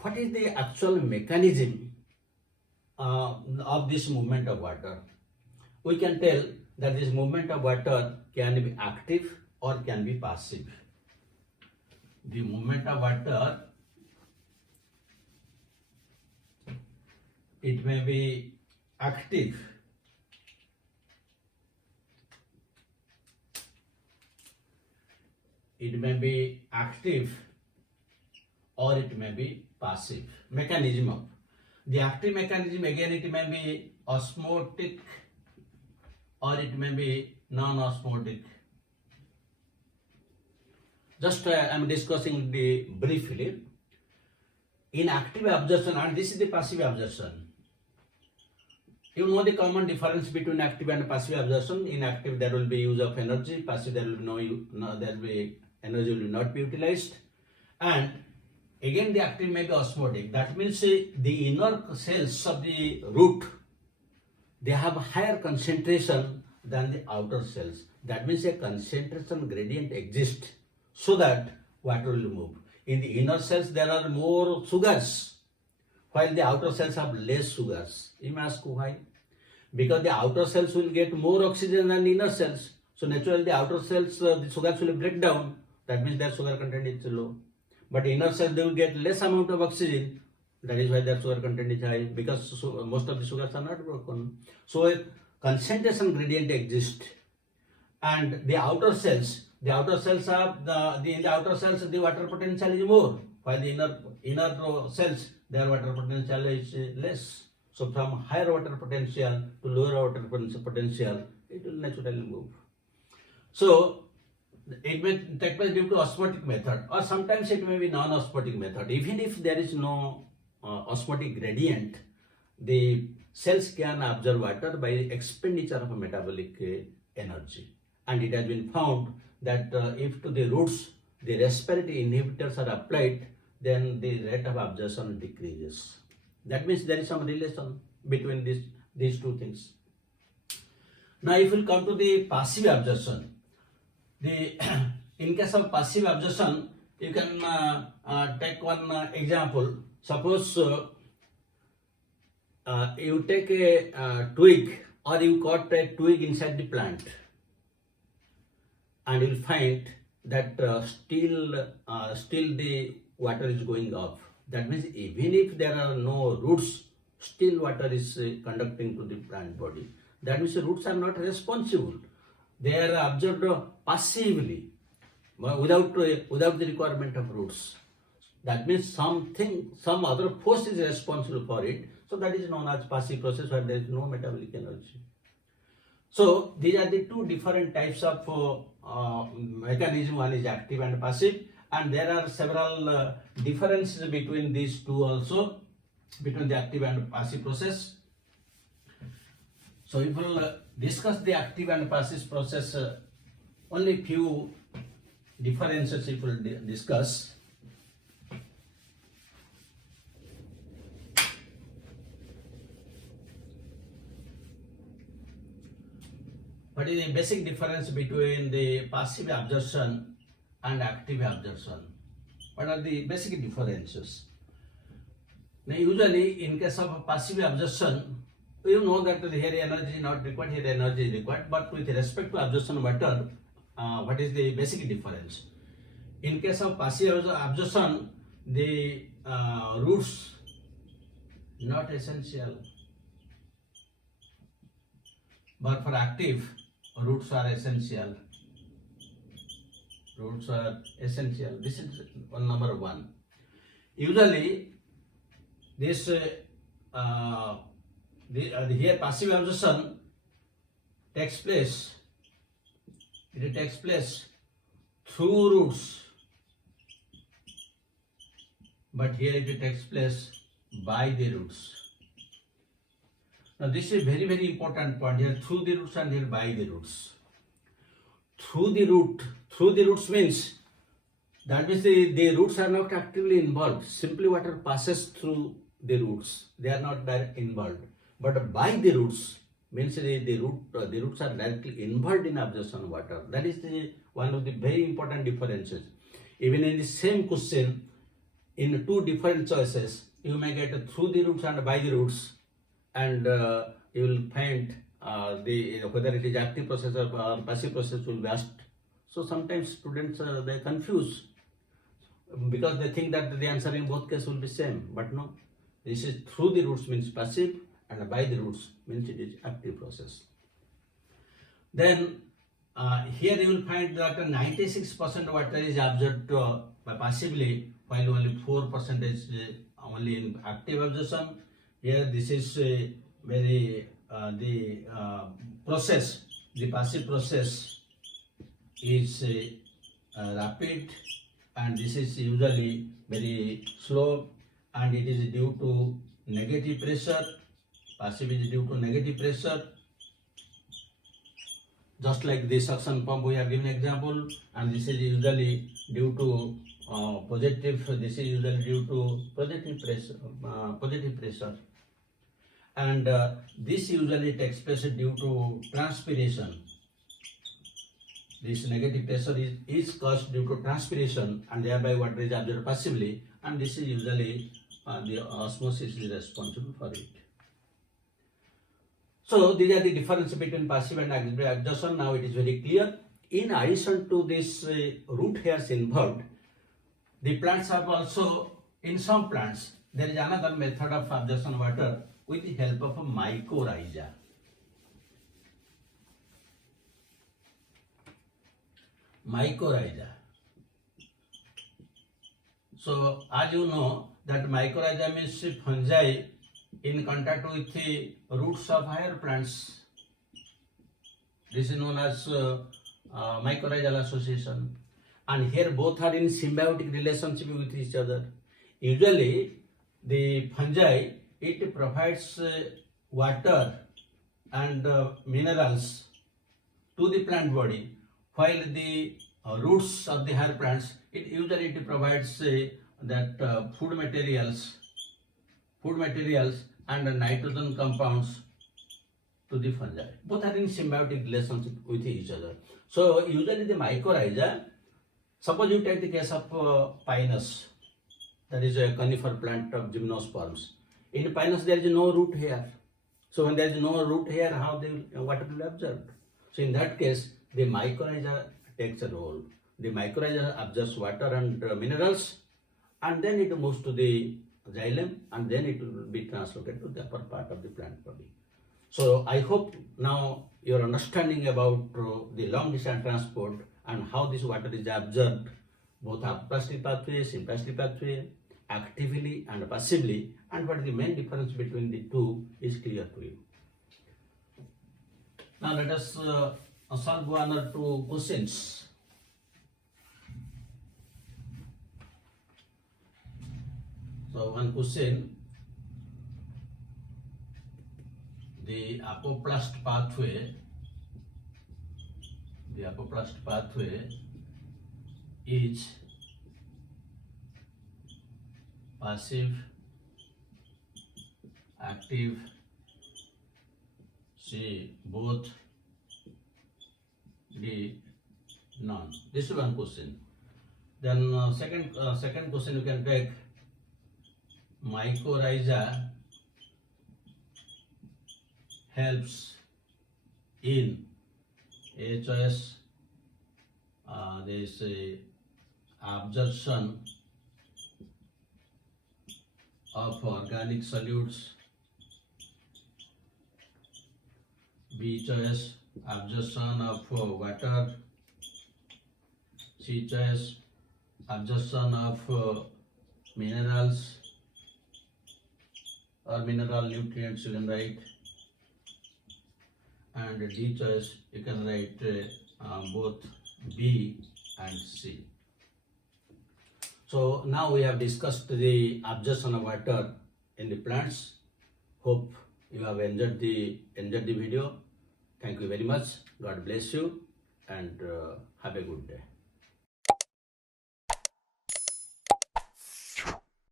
what is the actual mechanism of this movement of water? We can tell that this movement of water can be active or can be passive. The movement of water, it may be active or it may be passive. Mechanism of the active mechanism, again it may be osmotic or it may be non-osmotic. Just I am discussing the briefly. In active absorption, and this is the passive absorption. You know the common difference between active and passive absorption. In active there will be use of energy, passive there will be there will be energy will not be utilized. And again the active may be osmotic. That means the inner cells of the root, they have higher concentration than the outer cells. That means a concentration gradient exists so that water will move. In the inner cells there are more sugars, while the outer cells have less sugars. You may ask why? Because the outer cells will get more oxygen than the inner cells. So naturally the outer cells, the sugars will break down. That means their sugar content is low. But inner cells, they will get less amount of oxygen. That is why their sugar content is high, because most of the sugars are not broken. So a concentration gradient exists. And the outer cells have in the outer cells the water potential is more, while the inner cells their water potential is less. So from higher water potential to lower water potential, it will naturally move. So it may take place due to osmotic method, or sometimes it may be non-osmotic method. Even if there is no osmotic gradient, the cells can absorb water by expenditure of metabolic energy. And it has been found that if to the roots the respiratory inhibitors are applied, then the rate of absorption decreases. That means there is some relation between these two things. Now if we come to the passive absorption, in case of passive absorption, you can take one example. Suppose you take a twig, or you cut a twig inside the plant, and you will find that still the water is going up. That means even if there are no roots, still water is conducting to the plant body. That means the roots are not responsible. They are absorbed passively, without the requirement of roots. That means some other force is responsible for it. So that is known as passive process, where there is no metabolic energy. So these are the two different types of mechanism. One is active and passive, and there are several differences between these two also, between the active and passive process. So we will discuss the active and passive process. Only few differences we will discuss. What is the basic difference between the passive absorption and active absorption? What are the basic differences? Now, usually in case of passive absorption, you know that here energy is not required, here energy is required, but with respect to absorption water, what is the basic difference? In case of passive absorption, the roots not essential, but for active, roots are essential. Roots are essential. This is number one. Usually, this here passive absorption takes place. It takes place through roots, but here it takes place by the roots. Now this is very, very important point here, through the roots and here by the roots. Through the roots means, that means the roots are not actively involved. Simply water passes through the roots. They are not directly involved. But by the roots means the roots are directly involved in absorption of water. That is one of the very important differences. Even in the same question, in two different choices, you may get through the roots and by the roots, and you will find whether it is active process or passive process will be asked. So sometimes students they confuse because they think that the answer in both cases will be same, but no. This is through the roots means passive and by the roots means it is active process. Then here you will find that 96% water is absorbed by passively, while only 4% is only in active absorption. Here this is very the process, the passive process is rapid, and this is usually very slow, and it is due to negative pressure. Passive is due to negative pressure. Just like the suction pump we have given example, and this is usually due to positive. This is usually due to positive pressure, and this usually takes place due to transpiration. This negative pressure is caused due to transpiration, and thereby water is absorbed passively, and this is usually the osmosis is responsible for it. So these are the difference between passive and active absorption. Now it is very clear. In addition to this root hairs involved, the plants have also, in some plants, there is another method of absorption water with the help of a mycorrhiza. Mycorrhiza. So as you know that mycorrhiza means fungi in contact with the roots of higher plants. This is known as mycorrhizal association, and here both are in symbiotic relationship with each other. Usually the fungi, it provides water and minerals to the plant body, while the roots of the higher plants, it provides that food materials and nitrogen compounds to the fungi. Both are in symbiotic relationship with each other. So usually the mycorrhiza, suppose you take the case of pinus, that is a conifer plant of gymnosperms. In pinus there is no root hair. So when there is no root hair, how the water will be absorbed? So in that case, the mycorrhiza takes a role. The mycorrhiza absorbs water and minerals, and then it moves to the xylem, and then it will be translocated to the upper part of the plant body. So I hope now your understanding about the long distance transport and how this water is absorbed, both upstream pathway, sympathetic pathway, actively and passively, and what is the main difference between the two is clear to you. Now let us solve one or two questions. So one question, the apoplast pathway is passive, active, C, both, D, none. This is one question. Then second question you can take, mycorrhiza helps in HOS, there is a absorption of organic solutes, B choice, absorption of water, C choice, absorption of minerals or mineral nutrients you can write, and D choice you can write both B and C. So now we have discussed the absorption of water in the plants. Hope you have enjoyed the video. Thank you very much. God bless you, and have a good day.